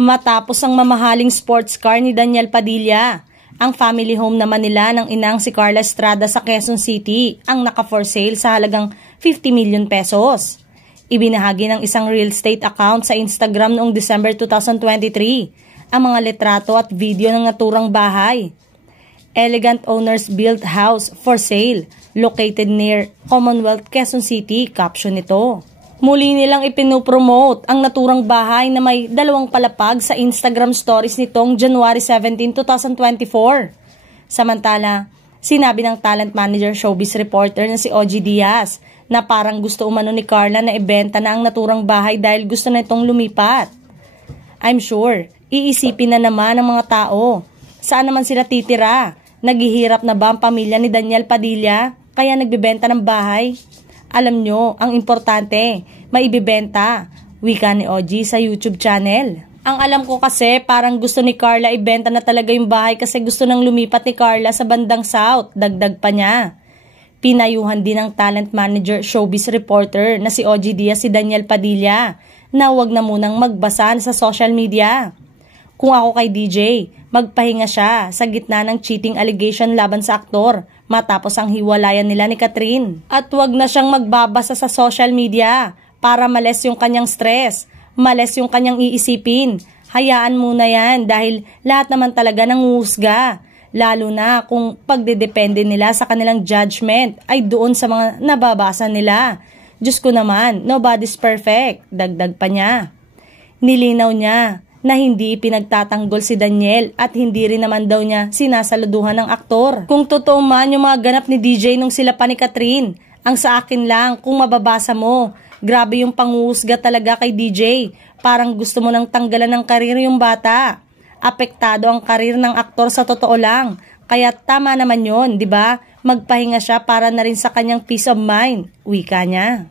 Matapos ang mamahaling sports car ni Daniel Padilla, ang family home naman nila ng inang si Carla Estrada sa Quezon City ang naka-for sale sa halagang 50 million pesos. Ibinahagi ng isang real estate account sa Instagram noong December 2023 ang mga litrato at video ng naturang bahay. Elegant owners built house for sale located near Commonwealth, Quezon City, caption nito. Muli nilang ipinopromote ang naturang bahay na may 2 palapag sa Instagram stories nitong January 17, 2024. Samantala, sinabi ng talent manager showbiz reporter na si OG Diaz na parang gusto umano ni Carla na ibenta na ang naturang bahay dahil gusto na itong lumipat. I'm sure, iisipin na naman ng mga tao, saan naman sila titira? Naghihirap na ba ang pamilya ni Daniel Padilla kaya nagbebenta ng bahay? Alam nyo, ang importante, maibibenta, wika ni OG sa YouTube channel. Ang alam ko kasi parang gusto ni Carla ibenta na talaga yung bahay kasi gusto nang lumipat ni Carla sa bandang South, dagdag pa niya. Pinayuhan din ng talent manager showbiz reporter na si OG Diaz si Daniel Padilla na huwag na munang magbasa sa social media. Kung ako kay DJ, magpahinga siya sa gitna ng cheating allegation laban sa aktor matapos ang hiwalayan nila ni Catherine. At huwag na siyang magbabasa sa social media para males yung kanyang stress, males yung kanyang iisipin. Hayaan muna yan dahil lahat naman talaga nanguhusga. Lalo na kung pagdedepende nila sa kanilang judgment ay doon sa mga nababasa nila. Diyos ko naman, nobody's perfect, dagdag pa niya. Nilinaw niya na hindi pinagtatanggol si Daniel at hindi rin naman daw niya sinasaluduhan ng aktor. Kung totoo man yung mga ganap ni DJ nung sila pa ni Catherine, ang sa akin lang kung mababasa mo, grabe yung panguhusga talaga kay DJ. Parang gusto mo nang tanggalan ng karir yung bata. Apektado ang karir ng aktor sa totoo lang. Kaya tama naman yon, di ba? Magpahinga siya para na rin sa kanyang peace of mind, wika niya.